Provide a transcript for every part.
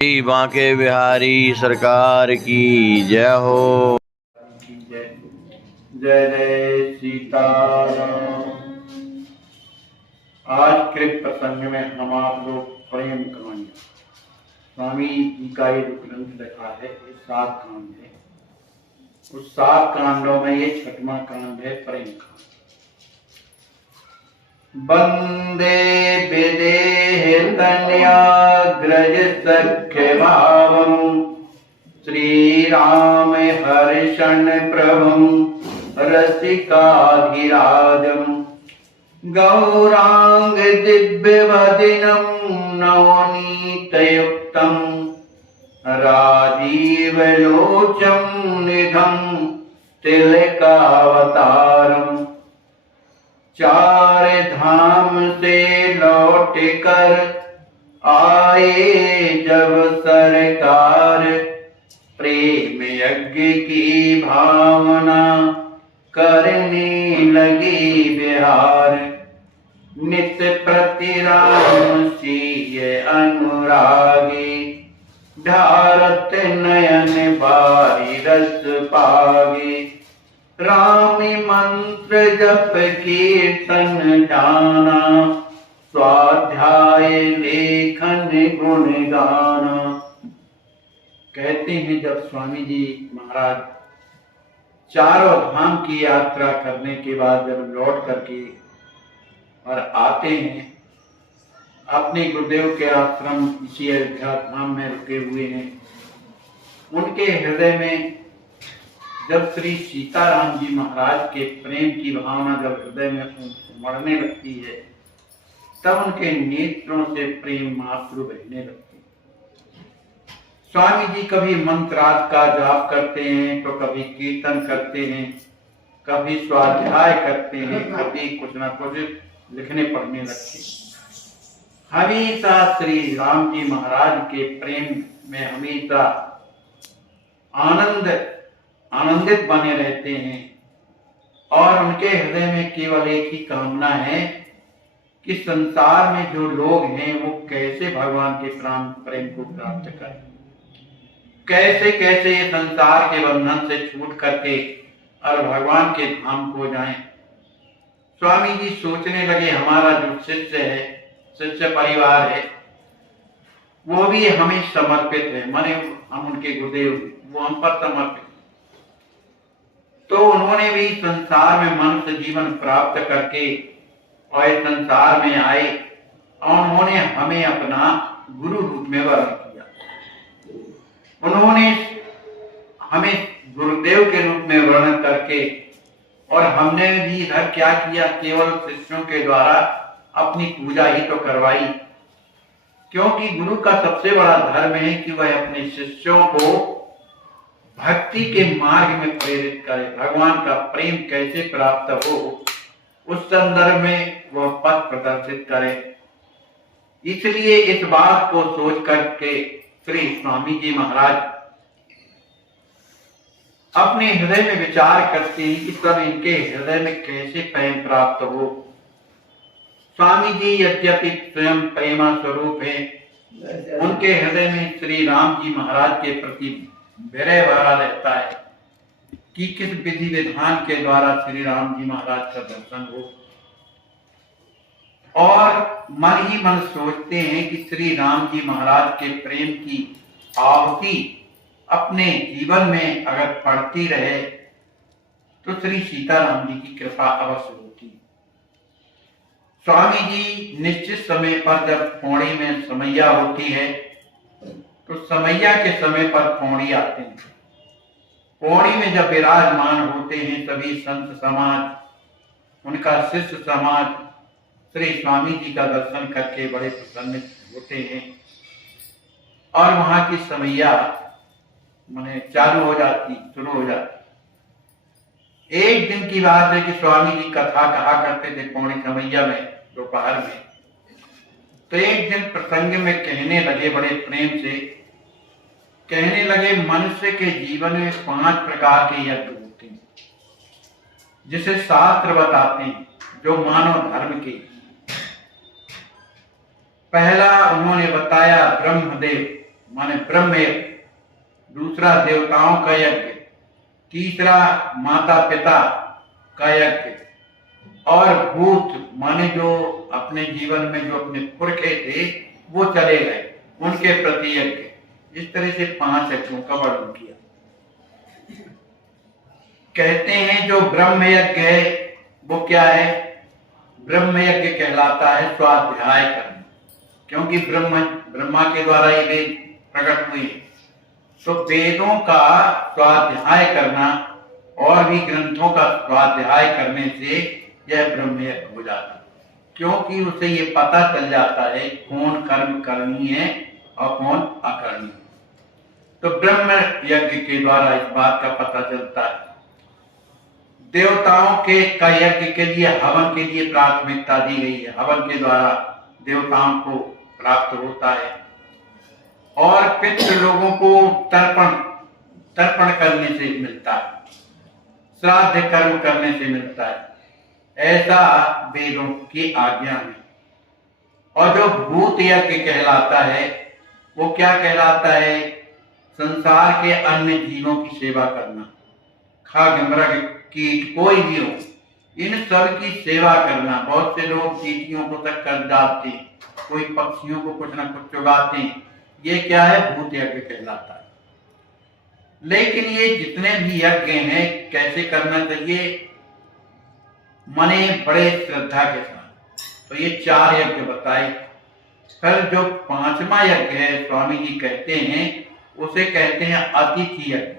श्री बांके बिहारी सरकार की जय हो। जय जय जय सीताराम। आज के प्रसंग में हम आप लोग प्रेम कहानी, स्वामी जी का एक ग्रंथ लिखा है, ये 7 कांड है। उस 7 कांडों में ये 6वां कांड है प्रेम कांड। वंदे विदेह कन्याग्रज सख्य भावम श्री राम हर्षण प्रभुं रसिकाधिराजम् गौरांग दिव्यवदनं नवनीतयुक्तं राजीवलोचनं निधं तिलकावतारम्। 4 धाम से लौट कर आए जब सरकार, प्रेम यज्ञ की भावना करने लगी बिहार। नित प्रति राम सिय अनुरागी, ढारत नयन बारी रस पागे। राम मंत्र जप कीर्तन जाना, स्वाध्याय लेखन गुण गाना। कहते हैं जब स्वामी जी महाराज चारों धाम की यात्रा करने के बाद जब लौट करके और आते हैं, अपने गुरुदेव के आश्रम इसी अयोध्या धाम में रुके हुए हैं, उनके हृदय में जब श्री सीताराम जी महाराज के प्रेम की भावना जब हृदय में उमड़ने लगती है, तब उनके नेत्रों से प्रेम मात्रु बहने लगती है। स्वामी जी कभी मंत्रार्थ का जाप करते हैं, तो कभी कीर्तन करते हैं, कभी स्वाध्याय करते हैं, कभी कुछ न कुछ लिखने पढ़ने लगते हैं। हमेशा श्री राम जी महाराज के प्रेम में हमेशा आनंदित बने रहते हैं, और उनके हृदय में केवल एक ही कामना है कि संसार में जो लोग हैं वो कैसे भगवान के प्रेम को प्राप्त करें, कैसे कैसे ये संसार के बंधन से छूट करके और भगवान के धाम को जाएं। स्वामी जी सोचने लगे, हमारा जो शिष्य है, शिष्य परिवार है, वो भी हमें समर्पित है, माने हम उनके गुरुदेव, वो हम पर समर्पित। तो उन्होंने भी संसार में मनुष्य जीवन प्राप्त करके और संसार में आए, और उन्होंने हमें अपना गुरु रूप में वर्ण किया। उन्होंने हमें गुरुदेव के रूप में वर्णन करके, और हमने भी इधर क्या किया, केवल शिष्यों के द्वारा अपनी पूजा ही तो करवाई। क्योंकि गुरु का सबसे बड़ा धर्म है कि वह अपने शिष्यों को भक्ति के मार्ग में प्रेरित करे, भगवान का प्रेम कैसे प्राप्त हो उस संदर्भ में वह पथ प्रदर्शित करे। इसलिए इस बात को सोच करके श्री स्वामी जी महाराज अपने हृदय में विचार करते हैं कि सब इनके हृदय में कैसे प्रेम प्राप्त हो। स्वामी जी यद्यपि स्वयं प्रेमा स्वरूप है, उनके हृदय में श्री राम जी महाराज के प्रति विरह भरा रहता है कि किस विधि विधान के द्वारा श्री राम जी महाराज का दर्शन हो, और मन ही मन सोचते हैं कि श्री राम जी महाराज के प्रेम की आहुति अपने जीवन में अगर पड़ती रहे तो श्री सीताराम जी की कृपा अवश्य होती। स्वामी जी निश्चित समय पर जब पौड़ी में समैया होती है, तो समैया के समय पर पौड़ी आते हैं। पौड़ी में जब विराजमान होते हैं, सभी संत समाज, उनका शिष्य समाज श्री स्वामी जी का दर्शन करके बड़े प्रसन्न होते हैं, और वहां की समैया माने चालू हो जाती, शुरू हो जाती। एक दिन की बात है कि स्वामी जी कथा कहा करते थे पौड़ी समैया में दोपहर में। तो एक दिन प्रसंग में कहने लगे, बड़े प्रेम से कहने लगे, मनुष्य के जीवन में 5 प्रकार के यज्ञ होते हैं, जिसे शास्त्र बताते हैं, जो मानव धर्म के। पहला उन्होंने बताया ब्रह्मदेव, माने ब्रह्म यज्ञ, दूसरा देवताओं का यज्ञ, तीसरा माता पिता का यज्ञ, और भूत माने जो अपने जीवन में जो अपने पुरखे थे वो चले गए, उनके प्रति यज्ञ। इस तरह से 5 यज्ञों का वर्णन किया। कहते हैं जो ब्रह्म यज्ञ है वो क्या है? ब्रह्म यज्ञ कहलाता है स्वाध्याय करना, क्योंकि ब्रह्मा के द्वारा ये वेद प्रकट हुए, तो वेदों का स्वाध्याय करना और भी ग्रंथों का स्वाध्याय करने से यह ब्रह्म यज्ञ हो जाता है, क्योंकि उसे ये पता चल जाता है कौन कर्म करनी है और कौन अकरनी है। तो ब्रह्म यज्ञ के द्वारा इस बात का पता चलता है। देवताओं के का यज्ञ के लिए हवन के लिए प्राथमिकता दी गई है, हवन के द्वारा देवताओं को प्राप्त होता है, और पितृ लोगों को तर्पण करने से मिलता है, श्राद्ध कर्म करने से मिलता है, ऐसा वेदों की आज्ञा है। और जो भूत यज्ञ कहलाता है वो क्या कहलाता है? संसार के अन्य जीवों की सेवा करना, खाद्य मृग कीट कोई भी हो, इन सब की सेवा करना। बहुत से लोग चींटियों को तक कर जाते, कोई पक्षियों को कुछ न कुछ चुगाते, ये क्या है? भूत यज्ञ कहलाता है। लेकिन ये जितने भी यज्ञ हैं कैसे करना चाहिए? मने बड़े श्रद्धा के साथ। तो ये 4 यज्ञ बताए। फिर जो 5वां यज्ञ है स्वामी जी कहते हैं उसे कहते हैं अतिथि यज्ञ।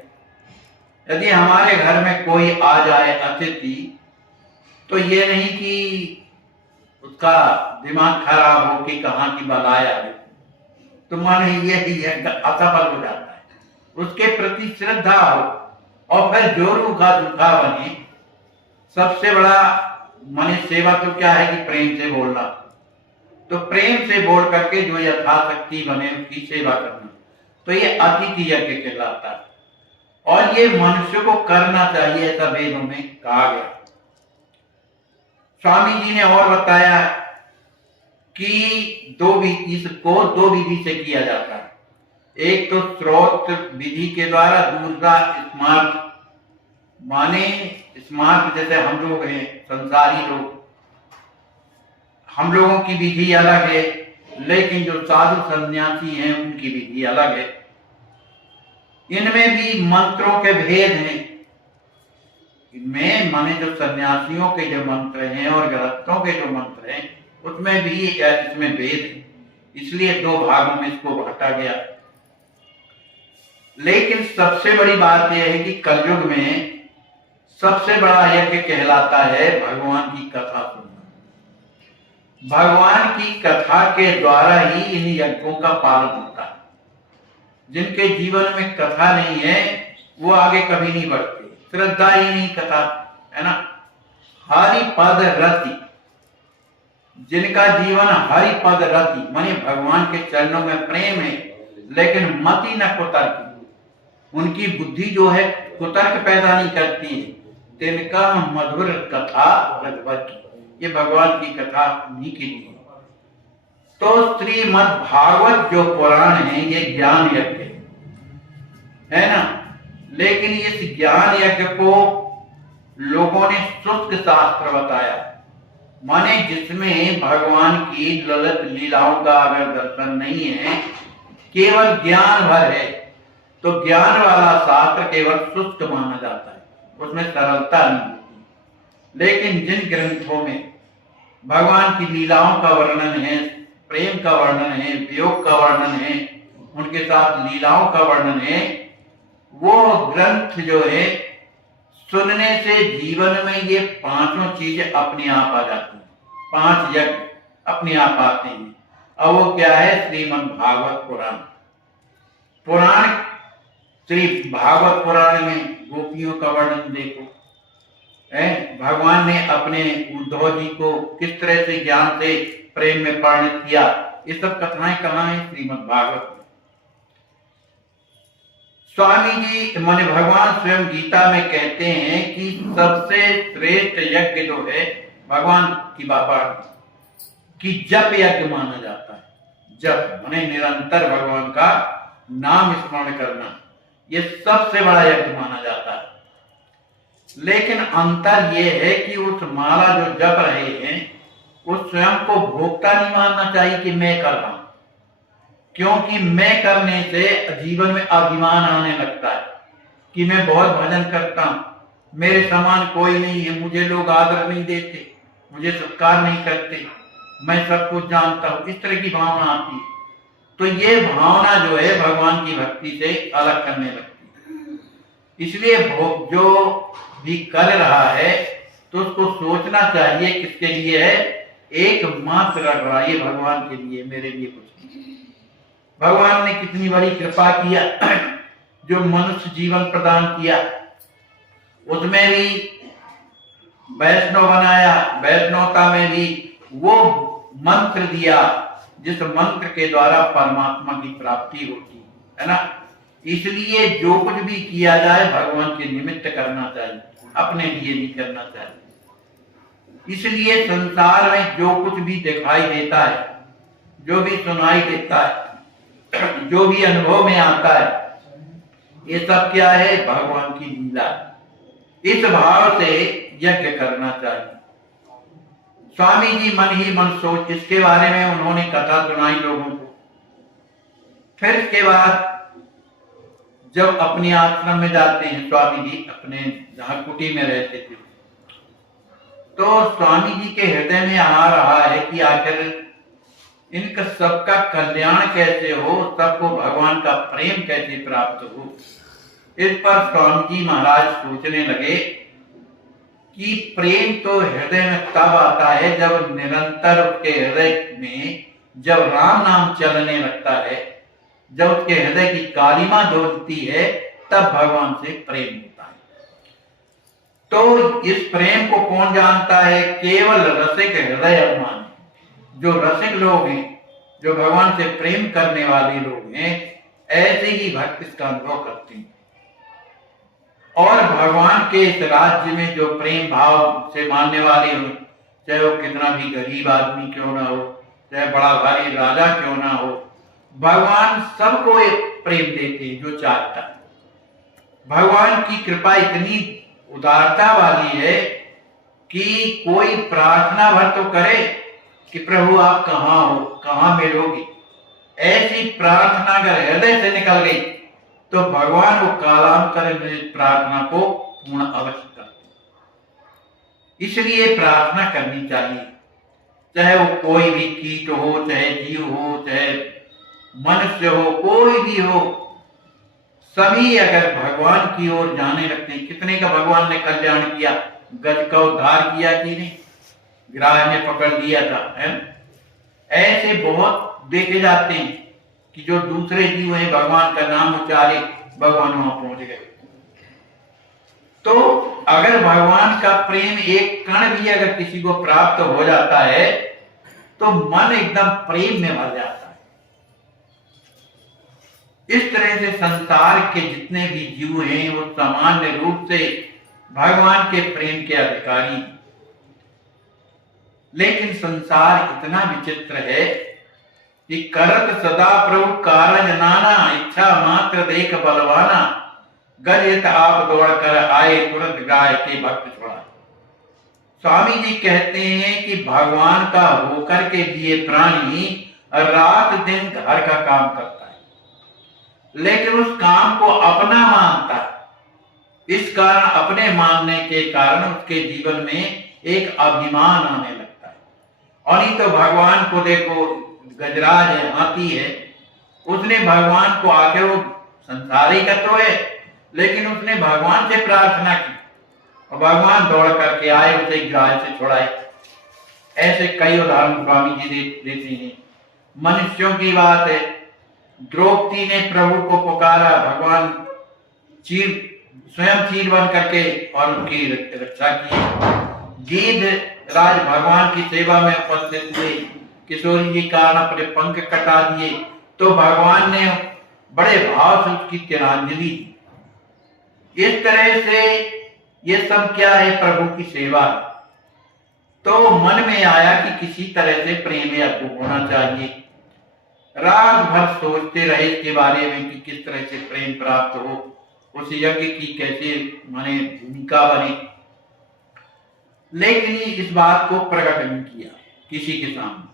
यदि हमारे घर में कोई आ जाए अतिथि, तो ये नहीं कि उसका दिमाग खराब हो कि कहाँ की बलाई आ गई, तो मन ये यज्ञ असफल हो जाता है। उसके प्रति श्रद्धा हो, और फिर जो रूखा सूखा बने। सबसे बड़ा माने सेवा तो क्या है कि प्रेम से बोलना, तो प्रेम से बोल करके जो यथाशक्ति बने उसकी सेवा करना, तो ये अतिथि यज्ञ कहलाता है। और ये मनुष्य को करना चाहिए, ऐसा वेदों में कहा गया। स्वामी जी ने और बताया कि इसको 2 विधि से किया जाता है। एक तो स्रोत विधि के द्वारा, दूसरा स्मार्त माने स्मार्त जैसे हम लोग हैं संसारी लोग, हम लोगों की विधि अलग है, लेकिन जो साधु सन्यासी हैं उनकी विधि अलग है। इनमें भी मंत्रों के भेद हैं। इनमें माने जो सन्यासियों के जो मंत्र हैं और गृहस्थों के जो मंत्र हैं उसमें भी इसमें भेद है, इसलिए 2 भागों में इसको बांटा गया। लेकिन सबसे बड़ी बात यह है कि कलयुग में सबसे बड़ा यज्ञ कहलाता है भगवान की कथा सुनना। भगवान की कथा के द्वारा ही इन यज्ञों का पालन होता है। जिनके जीवन में कथा नहीं है वो आगे कभी नहीं बढ़ते, श्रद्धा ही नहीं, कथा है ना। हरि पद रति, जिनका जीवन हरि पद रति माने भगवान के चरणों में प्रेम है, लेकिन मति न कुतर्क, उनकी बुद्धि जो है कुतर्क पैदा नहीं करती है, तिनका मधुर कथा रघुवत, ये भगवान की कथा नहीं की। तो श्रीमद् भागवत जो पुराण है ये ज्ञान यज्ञ है ना, लेकिन इस ज्ञान यज्ञ को लोगों ने शुष्क शास्त्र बताया, माने जिसमें भगवान की ललित लीलाओं का अगर दर्शन नहीं है, केवल ज्ञान भर है, तो ज्ञान वाला शास्त्र केवल शुष्क माना जाता है, उसमें सरलता नहीं होती। लेकिन जिन ग्रंथों में भगवान की लीलाओं का वर्णन है, प्रेम का वर्णन है, वियोग का वर्णन है, उनके साथ लीलाओं का वर्णन है, वो ग्रंथ जो है सुनने से जीवन में ये 5 चीजें अपने आप आ जाती हैं, 5 यज्ञ अपने आप आते हैं। और वो क्या है? श्रीमद् भागवत पुराण। श्री भागवत पुराण में गोपियों का वर्णन देखो, भगवान ने अपने उद्धव जी को किस तरह से ज्ञान से प्रेम में परिणत किया, ये सब कथाएं कहाँ है? श्रीमद् भागवत में। स्वामी जी माने भगवान स्वयं गीता में कहते हैं कि सबसे श्रेष्ठ यज्ञ जो है भगवान की बाबा की जप यज्ञ माना जाता है। जप माने निरंतर भगवान का नाम स्मरण करना, ये सबसे बड़ा यज्ञ माना जाता है। लेकिन अंतर ये है कि उस माला जो जप रहे हैं उस स्वयं को भोक्ता नहीं मानना चाहिए कि मैं कर रहा हूं, क्योंकि मैं करने से जीवन में अभिमान आने लगता है कि मैं बहुत भजन करता हूं, मेरे समान कोई नहीं है, मुझे लोग आदर नहीं देते, मुझे सत्कार नहीं करते, मैं सब कुछ जानता हूं, इस तरह की भावना आती है। तो ये भावना जो है भगवान की भक्ति से अलग करने लगती है। इसलिए जो भी कर रहा है तो उसको सोचना चाहिए किसके लिए है, एकमात्र रख रहा है ये भगवान के लिए, मेरे लिए कुछ नहीं। भगवान ने कितनी बड़ी कृपा किया, जो मनुष्य जीवन प्रदान किया, उसमें भी वैष्णव बनाया, वैष्णवता में भी वो मंत्र दिया जिस मंत्र के द्वारा परमात्मा की प्राप्ति होती है ना। इसलिए जो कुछ भी किया जाए भगवान के निमित्त करना चाहिए, अपने लिए नहीं करना चाहिए। इसलिए संसार में जो कुछ भी दिखाई देता है, जो भी सुनाई देता है, जो भी अनुभव में आता है, ये सब क्या है, भगवान की लीला। इस भाव से यज्ञ करना चाहिए। स्वामी जी मन ही मन सोच, इसके बारे में उन्होंने कथा सुनाई लोगों को। फिर इसके बाद जब अपने आश्रम में जाते हैं स्वामी जी, अपने जहां कुटी में रहते थे, तो स्वामी जी के हृदय में आ रहा है कि आखिर इनका सबका कल्याण कैसे हो, सबको भगवान का प्रेम कैसे प्राप्त हो। इस पर स्वामी जी महाराज सोचने लगे कि प्रेम तो हृदय में तब आता है जब निरंतर उसके हृदय में जब राम नाम चलने लगता है, जब उसके हृदय की कालिमा धुलती है, तब भगवान से प्रेम होता है। तो इस प्रेम को कौन जानता है, केवल रसिक हृदय अभिमान। जो रसिक लोग हैं, जो भगवान से प्रेम करने वाले लोग हैं, ऐसे ही भक्त इसका अनुभव करते हैं। और भगवान के इस राज्य में जो प्रेम भाव से मानने वाले हो, चाहे वो कितना भी गरीब आदमी क्यों ना हो, चाहे बड़ा भारी राजा क्यों ना हो, भगवान सबको एक प्रेम देते हैं जो चाहता है। भगवान की कृपा इतनी उदारता वाली है कि कोई प्रार्थना भर तो करे कि प्रभु आप कहाँ हो, कहाँ मिलोगे, ऐसी प्रार्थना अगर हृदय से निकल गई तो भगवान वो कालांतर में प्रार्थना को पूर्ण अवश्य करते। इसलिए प्रार्थना करनी चाहिए, चाहे वो कोई भी कीट हो, चाहे जीव हो, चाहे मनुष्य हो, कोई भी हो, सभी अगर भगवान की ओर जाने लगते हैं। कितने का भगवान ने कल्याण किया, गज का उद्धार किया कि नहीं, ग्राह ने पकड़ लिया था, है? ऐसे बहुत देखे जाते हैं कि जो दूसरे जीव हैं भगवान का नाम उच्चारे, भगवान वहां पहुंच गए। तो अगर भगवान का प्रेम एक कण भी अगर किसी को प्राप्त हो जाता है तो मन एकदम प्रेम में भर जाता है। इस तरह से संसार के जितने भी जीव हैं वो सामान्य रूप से भगवान के प्रेम के अधिकारी। लेकिन संसार इतना विचित्र है कि करत सदा प्रभु कारज नाना, इच्छा मात्र देख बलवाना, गजत आप दौड़ कर आए तुरंत गाय के भक्त छुड़ा। स्वामी जी कहते हैं कि भगवान का होकर के लिए प्राणी रात दिन घर का काम करता है, लेकिन उस काम को अपना मानता है। इस कारण, अपने मानने के कारण उसके जीवन में एक अभिमान आने लगता है। और नहीं तो भगवान को देखो, गजराज है, हाथी है, उसने भगवान को, आखिर वो संसारी का तो है, लेकिन उसने भगवान से प्रार्थना की और भगवान दौड़ करके आए, उसे गाय से छुड़ाए। ऐसे कई उदाहरण स्वामी जी देते हैं। मनुष्यों की बात है, द्रौपदी ने प्रभु को पुकारा, भगवान स्वयं चीर बन करके और उनकी रक्षा की। गिद्ध राज भगवान की सेवा में उपस्थित हुए, किशोरी जी का अपने पंख कटा दिए, तो भगवान ने बड़े भाव से उसकी तिलांजलि दी। इस तरह से ये सब क्या है, प्रभु की सेवा। तो मन में आया कि किसी तरह से प्रेम यज्ञ होना चाहिए। रात भर सोचते रहे इसके बारे में कि किस तरह से प्रेम प्राप्त हो, उस यज्ञ की कैसे माने भूमिका बने, लेकिन इस बात को प्रकट नहीं किया किसी के सामने।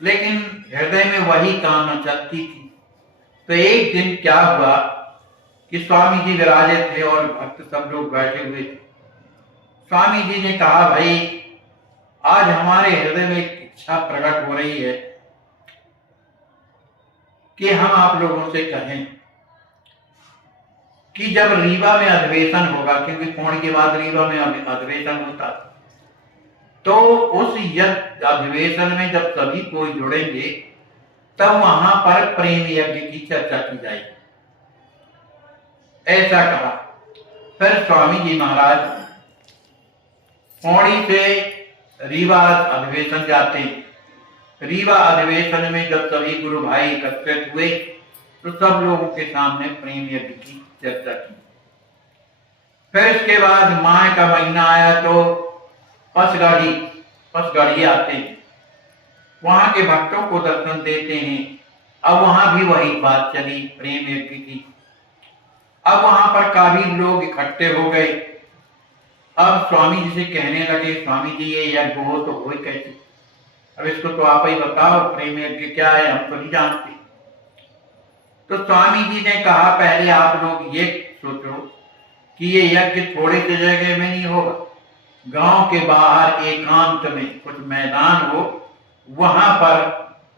लेकिन हृदय में वही कामना चलती थी। तो एक दिन क्या हुआ कि स्वामी जी विराजे थे और भक्त सब लोग बैठे हुए थे। स्वामी जी ने कहा, भाई आज हमारे हृदय में एक इच्छा प्रकट हो रही है कि हम आप लोगों से कहें कि जब रीवा में अधिवेशन होगा, क्योंकि पौड़ी के बाद रीवा में अधिवेशन होता, तो उस अधिवेशन में जब सभी कोई जुड़ेंगे तब वहां पर प्रेम यज्ञ की चर्चा की जाएगी, ऐसा कहा। फिर स्वामी जी महाराज पौड़ी से रीवा अधिवेशन जाते हैं। रीवा अधिवेशन में जब सभी गुरु भाई एकत्रित हुए तो सब लोगों के सामने प्रेम यज्ञ की चर्चा की। फिर इसके बाद माह का महीना आया तो पसगढ़ी आते हैं, वहां के भक्तों को दर्शन देते हैं। अब वहां भी वही बात चली प्रेम यज्ञ की। अब वहां पर काफी लोग इकट्ठे हो गए। अब स्वामी जी से कहने लगे, स्वामी जी ये यज्ञ हो तो हो कैसे, अब इसको तो आप ही बताओ, प्रेम यज्ञ क्या है, हम तो नहीं जानते। तो स्वामी जी ने कहा, पहले आप लोग ये सोचो कि ये यज्ञ थोड़े से जगह में नहीं होगा, गांव के बाहर एकांत में कुछ मैदान हो, वहां पर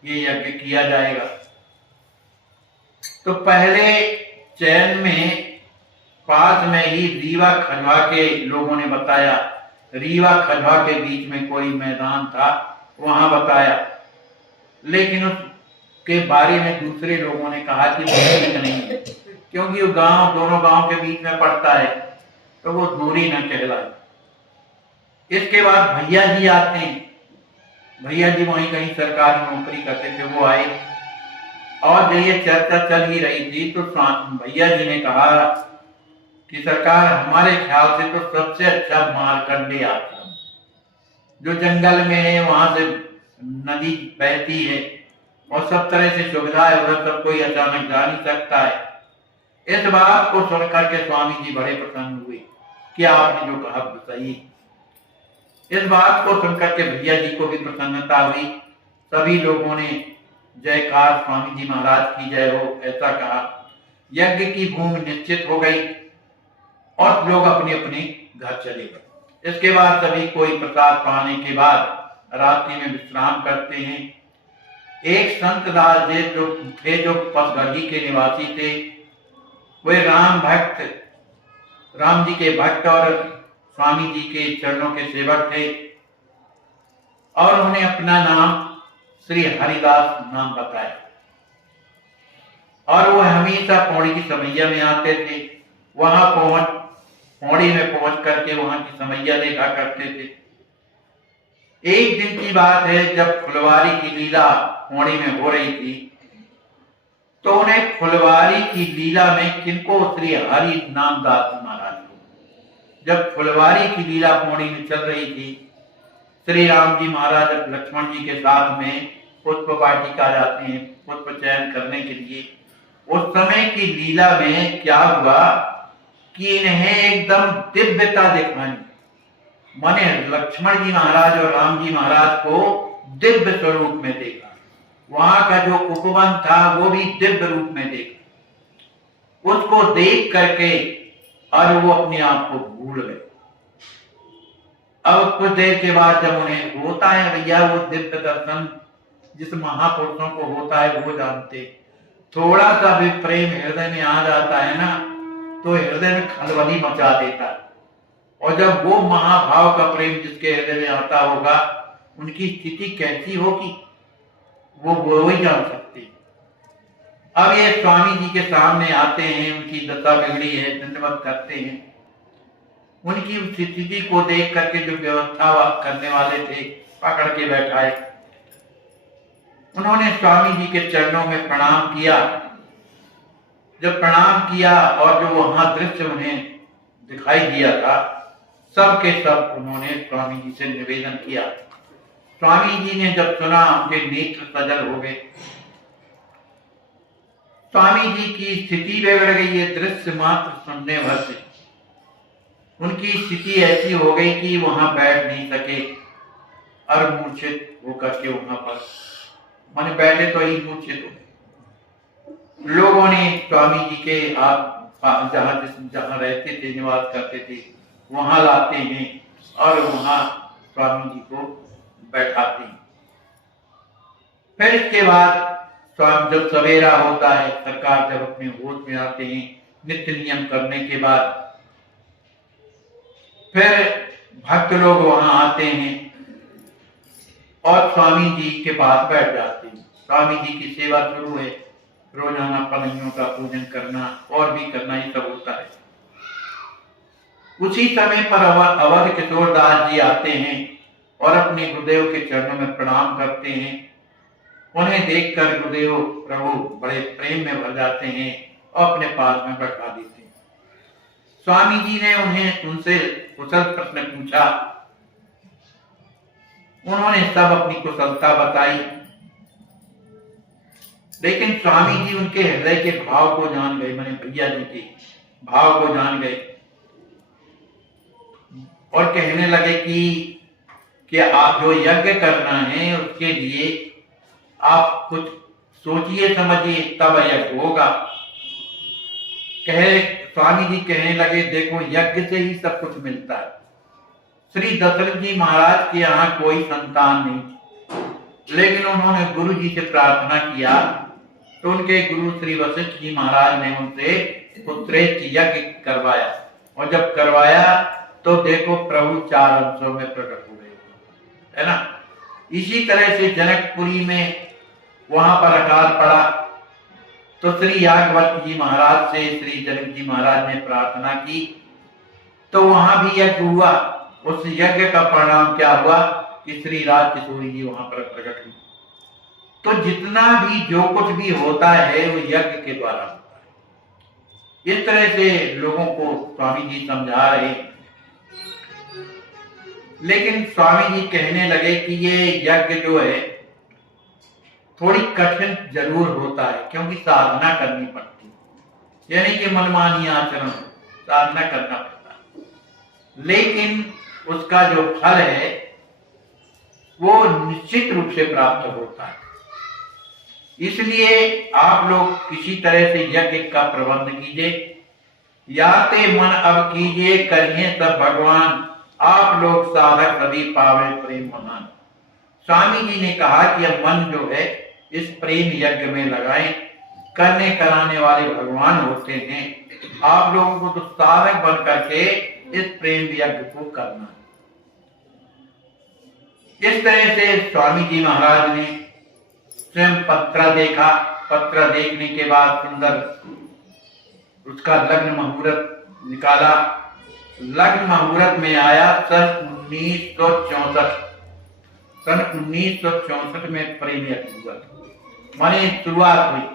ये यज्ञ किया जाएगा। तो पहले चैन में पास में ही रीवा खजवा के लोगों ने बताया, रीवा खजवा के बीच में कोई मैदान था, वहां बताया। लेकिन उसके बारे में दूसरे लोगों ने कहा कि वो ठीक नहीं है, क्योंकि वो गांव दोनों गांव के बीच में पड़ता है, तो वो दूरी न कहलाए। इसके बाद भैया जी आते हैं। भैया जी वहीं कहीं सरकारी नौकरी करते थे, वो आए और जब ये चर्चा चल ही रही थी तो भैया जी ने कहा कि सरकार, हमारे ख्याल से तो सबसे अच्छा मारकंडे आश्रम जो जंगल में है, वहां से नदी बहती है और सब तरह से सुविधा है, उधर सब कोई अचानक जा नहीं सकता है। इस बात को सुनकर के स्वामी जी बड़े प्रसन्न हुए कि आपने जो कहा सही। इस बात को सुनकर के भैया जी को भी प्रसन्नता हुई। सभी लोगों ने जयकार स्वामी जी महाराज की जय हो ऐसा कहा। यज्ञ की भूमि निश्चित हो गई और लोग अपने अपने घर चले गए। इसके बाद सभी कोई प्रसाद पाने के बाद रात्रि में विश्राम करते हैं। एक संत दास जी जो थे, जो पसगढ़ी के निवासी थे, वे राम जी के भक्त और स्वामी जी के चरणों के सेवक थे और उन्हें अपना नाम श्री हरिदास नाम बताया। और वो हमेशा पौड़ी की समैया में आते थे। वहां पौड़ी में पहुंच करके वहां की समैया देखा करते थे। एक दिन की बात है, जब फुलवारी की लीला पौड़ी में हो रही थी, तो उन्हें फुलवारी की लीला में किनको, श्री हरि नामदास महाराज को, जब फुलवारी की लीला पौड़ी में चल रही थी, श्री राम जी महाराज लक्ष्मण जी के साथ में पुष्प वाटिका जाते हैं पुष्प चयन करने के लिए। उस समय की लीला में क्या हुआ कि इन्हें एकदम दिव्यता दिखाई, माने लक्ष्मण जी महाराज और राम जी महाराज को दिव्य स्वरूप में देखा। वहां का जो उपवन था वो भी दिव्य रूप में देखा। उसको देख करके और वो अपने आप को भूल गए। अब कुछ देर के बाद जब उन्हें होता है भैया वो दिव्य दर्शन, जिस महापुरुषों को होता है वो जानते, थोड़ा सा भी प्रेम हृदय में आ जाता है ना, तो हृदय में खलबली मचा देता है। और जब वो महाभाव का प्रेम जिसके हृदय में आता होगा, उनकी स्थिति कैसी होगी वो ही जान सकते। अब ये स्वामी जी के सामने आते हैं, उनकी दशा बिगड़ी है, दंडवत करते हैं। उनकी स्थिति को देख करके जो व्यवस्था करने वाले थे पकड़ के बैठाए। उन्होंने स्वामी जी के चरणों में प्रणाम किया। जब प्रणाम किया और जो वहां दृश्य उन्हें दिखाई दिया था, सब के सब उन्होंने स्वामी जी से निवेदन किया स्वामी जी ने जब सुना उनके नेत्र सजल हो गए। स्वामी जी की स्थिति बिगड़ गई है, दृश्य मात्र सुनने भर से उनकी स्थिति ऐसी हो गई कि वहां बैठ नहीं सके और मूर्छित होकर के वहां पर माने बैठे तो ही मूर्छित हो। लोगों ने स्वामी जी के आप जहां रहते थे, निवास करते थे, वहां लाते हैं और वहां स्वामी जी को बैठाते हैं। फिर इसके बाद स्वामी जब सवेरा होता है, सरकार जब अपने होश में आते हैं, नित्य नियम करने के बाद फिर भक्त लोग वहां आते हैं और स्वामी जी के पास बैठ जाते हैं। स्वामी जी की सेवा शुरू है, रोजाना पलंगियों का पूजन करना और भी करना, ये सब होता है। उसी समय पर अवध किशोर दास जी आते हैं और अपने गुरुदेव के चरणों में प्रणाम करते हैं। उन्हें देखकर गुरुदेव प्रभु बड़े प्रेम में भर जाते हैं और अपने पास में बैठा देते हैं। स्वामी जी ने उनसे कुशल प्रश्न पूछा, उन्होंने सब अपनी कुशलता बताई, लेकिन स्वामी जी उनके हृदय के भाव को जान गए, मैंने भैया जी के भाव को जान गए और कहने लगे कि आप जो यज्ञ करना है उसके लिए आप कुछ सोचिए समझिए तब यज्ञ होगा। स्वामी जी कहने लगे, देखो यज्ञ से ही सब कुछ मिलता है। श्री दशरथ जी महाराज के यहाँ कोई संतान नहीं, लेकिन उन्होंने गुरु जी से प्रार्थना किया तो उनके गुरु श्री वशिष्ठ जी महाराज ने उनसे पुत्रेष्ठ यज्ञ करवाया, और जब करवाया तो देखो प्रभु 4 अंशों में प्रकट हो गए, है ना। इसी तरह से जनकपुरी में वहां पर अकाल पड़ा तो श्री याज्ञवल्क्य जी महाराज से श्री जनक जी महाराज ने प्रार्थना की तो वहां भी यज्ञ हुआ। उस यज्ञ का परिणाम क्या हुआ कि श्री राज किशोरी जी वहां पर प्रकट हुई। तो जितना भी जो कुछ भी होता है वो यज्ञ के द्वारा होता है। इस तरह से लोगों को स्वामी जी समझा रहे, लेकिन स्वामी जी कहने लगे कि ये यज्ञ जो है थोड़ी कठिन जरूर होता है, क्योंकि साधना करनी पड़ती है, यानी कि मनमानी आचरण, साधना करना पड़ता है, लेकिन उसका जो फल है वो निश्चित रूप से प्राप्त होता है। इसलिए आप लोग किसी तरह से यज्ञ का प्रबंध कीजिए। याते मन अब कीजिए, करिए सब भगवान, आप लोग साधक सभी पावे प्रेम महान। स्वामी जी ने कहा कि अब मन जो है इस प्रेम यज्ञ में लगाएं, करने कराने वाले भगवान होते हैं। आप लोगों को तो साधक बन करके इस प्रेम यज्ञ को करना है। इस तरह से स्वामी जी महाराज ने स्वयं पत्र देखा। पत्र देखने के बाद सुंदर उसका लग्न मुहूर्त निकाला। लग्न मुहूर्त में आया सन 1964। सन 1964 में प्रेम यज्ञ हुआ, माने शुरुआत हुई।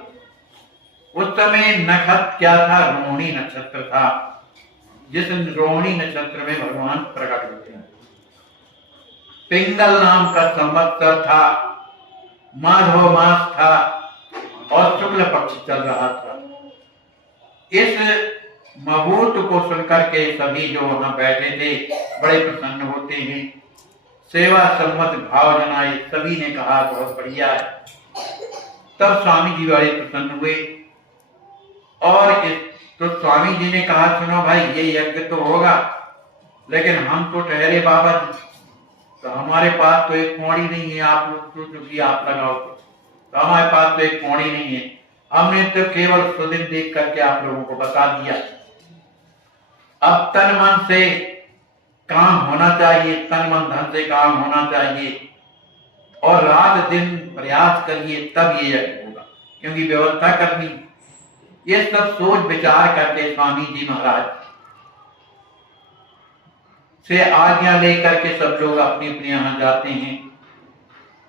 उस समय नक्षत्र क्या था? रोहिणी नक्षत्र था, जिस रोहिणी नक्षत्र में भगवान प्रकट होते हैं। पिंगल नाम का संवत्सर था, माघ मास था और शुक्ल पक्ष चल रहा था। इस मुहूर्त को सुनकर के सभी जो वहां बैठे थे बड़े प्रसन्न होते हैं, सेवा सम्मत भाव जनाए, सभी ने कहा बहुत बढ़िया है। तब स्वामी जी बड़े प्रसन्न हुए और तो स्वामी जी ने कहा, सुनो भाई, ये यज्ञ तो होगा, लेकिन हम तो ठहरे बाबा जी, तो हमारे पास तो एक पौड़ी नहीं है। आप लोग तो चूंकि आप लगाओ तो हमारे पास तो एक पौड़ी नहीं है। हमने तो केवल सुदिन देख करके आप लोगों को बता दिया। अब तन मन से काम होना चाहिए, तन मन धन से काम होना चाहिए और रात दिन प्रयास करिए, तब ये यज्ञ होगा, क्योंकि व्यवस्था करनी। ये सब सोच विचार करके स्वामी जी महाराज से आज्ञा लेकर के सब लोग अपने अपने यहाँ जाते हैं।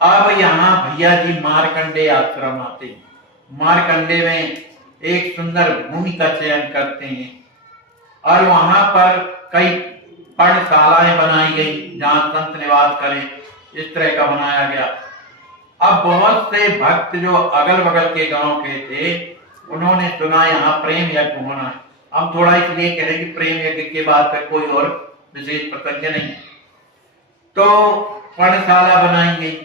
अब यहाँ भैया जी मारकंडे आश्रम आते हैं। मारकंडे में एक सुंदर भूमि का चयन करते हैं और वहां पर कई पर्णशालाएं बनाई गई जहां संत निवास करें। इस तरह का बनाया गया। अब बहुत से भक्त जो अगल बगल के गांव के थे, उन्होंने सुना यहाँ प्रेम यज्ञ होना है। हम थोड़ा इसलिए कह रहे हैं कि प्रेम यज्ञ के बाद फिर कोई और विशेष प्रसंग नहीं, तो पर्णशाला बनाई गई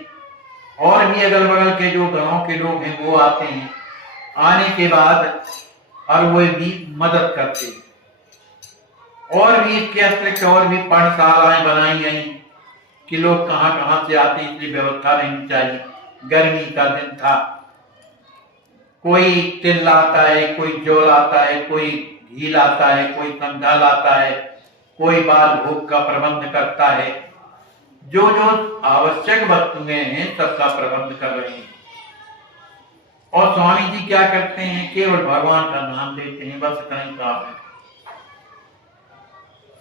और भी अगल बगल के जो गांव के लोग हैं वो आते हैं। आने के बाद और वो भी मदद करते हैं, और भी इसके अतिरिक्त और भी पर्णशालाएं बनाई गई कि लोग कहाँ कहाँ से आते, इसलिए व्यवस्था रहनी चाहिए। गर्मी का दिन था, कोई तिल लाता है, कोई जौ लाता है, कोई घी लाता है, कोई संधा लाता है, कोई बाल भोग का प्रबंध करता है। जो जो आवश्यक वस्तुएं हैं सबका प्रबंध कर रहे हैं। और स्वामी जी क्या करते हैं, केवल भगवान का नाम लेते हैं, बस इतना ही काम है।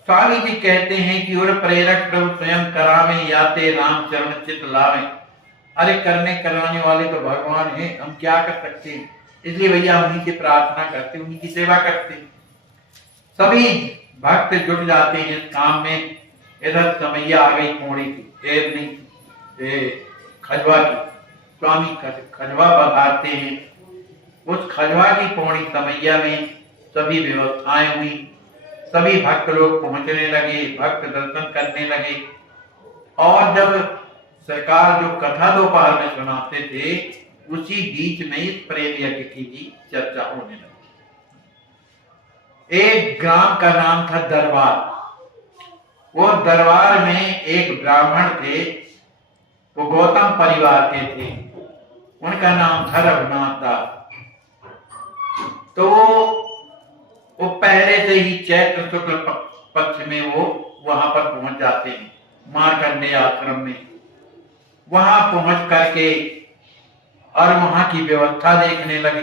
स्वामी जी कहते हैं कि और प्रेरक प्रभु स्वयं करावे, याते राम चरण चित लावे। अरे करने कराने वाले तो भगवान हैं, हम क्या कर सकते हैं, इसलिए भैया उन्हीं से प्रार्थना करते, उन्हीं की सेवा करते। सभी भक्त जुट जाते हैं इस काम में। इधर समैया आ गई पौड़ी की, खजवा की, स्वामी खजवा पधारते हैं। उस खजवा की पौड़ी समैया में सभी व्यवस्थाएं हुई, सभी भक्त लोग पहुंचने लगे, भक्त दर्शन करने लगे। और जब सरकार जो कथा दोपहर में सुनाते थे, उसी बीच में इस प्रेम यज्ञ की भी चर्चा होने लगी। एक ग्राम का नाम था दरबार। वो दरबार में एक ब्राह्मण थे, वो गौतम परिवार के थे, उनका नाम था रघुनाथ दास। तो वो पहले से ही चैत्र शुक्ल पक्ष में वो वहां पर पहुंच जाते हैं, मार्कंडेय आश्रम में। वहां पहुंच करके और वहां की व्यवस्था देखने लगे।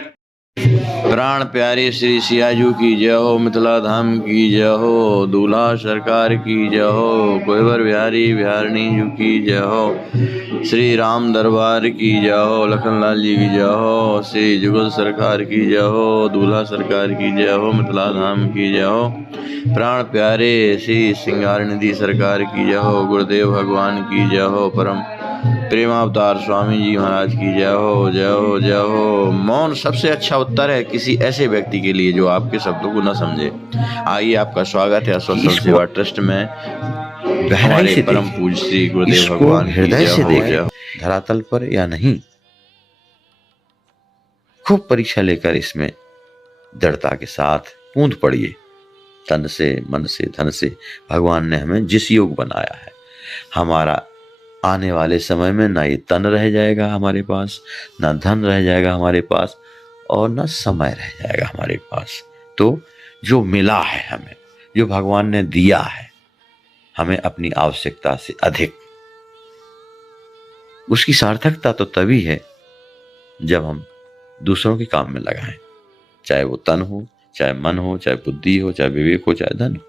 प्राण प्यारे श्री सियाजू की जय हो, मिथिला धाम की जय हो, दूल्हा सरकार की जय हो, कोयबर बिहारी बिहारनी जू की जय हो, श्री राम दरबार की जय हो, लखनलाल जी की जय हो, श्री जुगल सरकार की जय हो, दूल्हा सरकार की जय हो, मिथिला धाम की जय हो, प्राण प्यारे श्री सिंगार निधि सरकार की जय हो, गुरुदेव भगवान की जय हो, परम प्रेमावतार स्वामी जी महाराज की जय हो, जय हो, जय हो। मौन सबसे अच्छा उत्तर है किसी ऐसे व्यक्ति के लिए जो आपके शब्दों को न समझे। आइए, आपका स्वागत है अस्वस्थ सेवा ट्रस्ट में। हमारे परम पूज्य श्री गुरुदेव भगवान की हृदय से जय देखें, हो। धरातल पर या नहीं। खूब परीक्षा लेकर इसमें दृढ़ता के साथ कूद पड़िए। तन से, मन से, धन से भगवान ने हमें जिस योग बनाया है, हमारा आने वाले समय में ना ये तन रह जाएगा हमारे पास, ना धन रह जाएगा हमारे पास, और ना समय रह जाएगा हमारे पास। तो जो मिला है हमें, जो भगवान ने दिया है हमें अपनी आवश्यकता से अधिक, उसकी सार्थकता तो तभी है जब हम दूसरों के काम में लगाएं, चाहे वो तन हो, चाहे मन हो, चाहे बुद्धि हो, चाहे विवेक हो, चाहे धन हो।